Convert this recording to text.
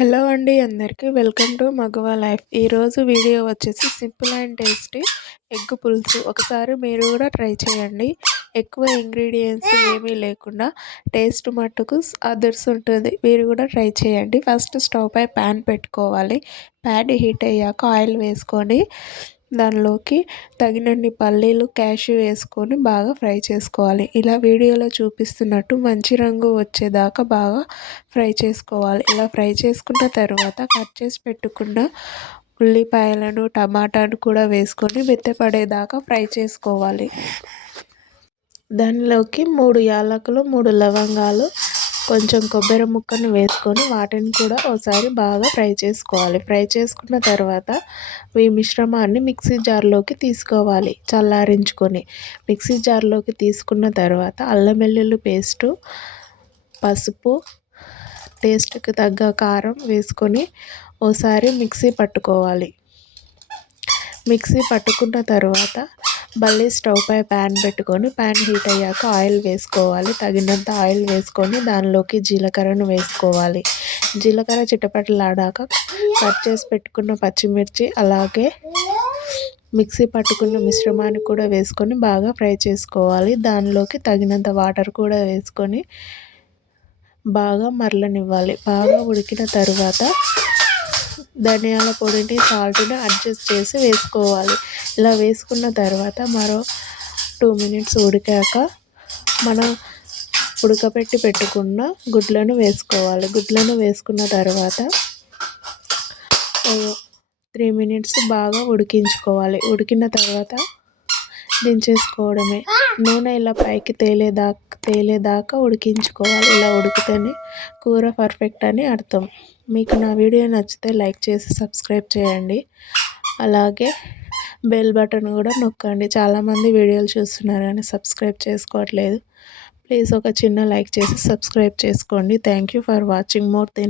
Hello అండి అందరికీ welcome to మగవా life. ఈరోజు వీడియో వచ్చేసి సింపుల్ అండ్ టేస్టీ ఎగ్ పులుసు. ఒకసారి మీరు కూడా ట్రై చేయండి. ఎక్కువ ఇంగ్రీడియంట్స్ ఏమీ లేకుండా టేస్ట్ మట్టుకు అదర్స్ ఉంటుంది. మీరు కూడా ట్రై చేయండి. ఫస్ట్ స్టవ్ పై ప్యాన్ పెట్టుకోవాలి. ప్యాన్ హీట్ అయ్యాక ఆయిల్ వేసుకొని దానిలోకి తగినన్ని పల్లీలు, క్యాష్యూ వేసుకొని బాగా ఫ్రై చేసుకోవాలి. ఇలా వీడియోలో చూపిస్తున్నట్టు మంచి రంగు వచ్చేదాకా బాగా ఫ్రై చేసుకోవాలి. ఇలా ఫ్రై చేసుకున్న తర్వాత కట్ చేసి పెట్టుకున్న ఉల్లిపాయలను, టమాటాను కూడా వేసుకొని మెత్తపడేదాకా ఫ్రై చేసుకోవాలి. దానిలోకి 3 యాలకులు, 3 లవంగాలు, కొంచెం కొబ్బరి ముక్కను వేసుకొని వాటిని కూడా ఒకసారి బాగా ఫ్రై చేసుకోవాలి. ఫ్రై చేసుకున్న తర్వాత ఈ మిశ్రమాన్ని మిక్సీ జార్లోకి తీసుకోవాలి. చల్లారించుకొని మిక్సీ జార్లోకి తీసుకున్న తర్వాత అల్లం వెల్లుల్లి పేస్టు, పసుపు, టేస్ట్కి తగ్గ కారం వేసుకొని ఒకసారి మిక్సీ పట్టుకోవాలి. మిక్సీ పట్టుకున్న తర్వాత మళ్ళీ స్టవ్ పై ప్యాన్ పెట్టుకొని ప్యాన్ హీట్ అయ్యాక ఆయిల్ వేసుకోవాలి. తగినంత ఆయిల్ వేసుకొని దానిలోకి జీలకర్రను వేసుకోవాలి. జీలకర్ర చిటపటలాడాక కట్ చేసి పెట్టుకున్న పచ్చిమిర్చి, అలాగే మిక్సీ పట్టుకున్న మిశ్రమాన్ని కూడా వేసుకొని బాగా ఫ్రై చేసుకోవాలి. దానిలోకి తగినంత వాటర్ కూడా వేసుకొని బాగా మరలనివ్వాలి. బాగా ఉడికిన తర్వాత ధనియాల పొడిని, సాల్ట్ని అడ్జస్ట్ చేసి వేసుకోవాలి. ఇలా వేసుకున్న తర్వాత మరో 2 మినిట్స్ ఉడికాక మనం ఉడకపెట్టి పెట్టుకున్న గుడ్లను వేసుకోవాలి. గుడ్లను వేసుకున్న తర్వాత 3 మినిట్స్ బాగా ఉడికించుకోవాలి. ఉడికిన తర్వాత దించేసుకోవడమే. నూనె ఇలా పైకి తేలేదాకా ఉడికించుకోవాలి. ఇలా ఉడికితేనే కూర పర్ఫెక్ట్ అని అర్థం. మీకు నా వీడియో నచ్చితే లైక్ చేసి సబ్స్క్రైబ్ చేయండి. అలాగే బెల్ బటన్ కూడా నొక్కండి. చాలామంది వీడియోలు చూస్తున్నారు కానీ సబ్స్క్రైబ్ చేసుకోవట్లేదు. ప్లీజ్ ఒక చిన్న లైక్ చేసి సబ్స్క్రైబ్ చేసుకోండి. Thank you for watching more than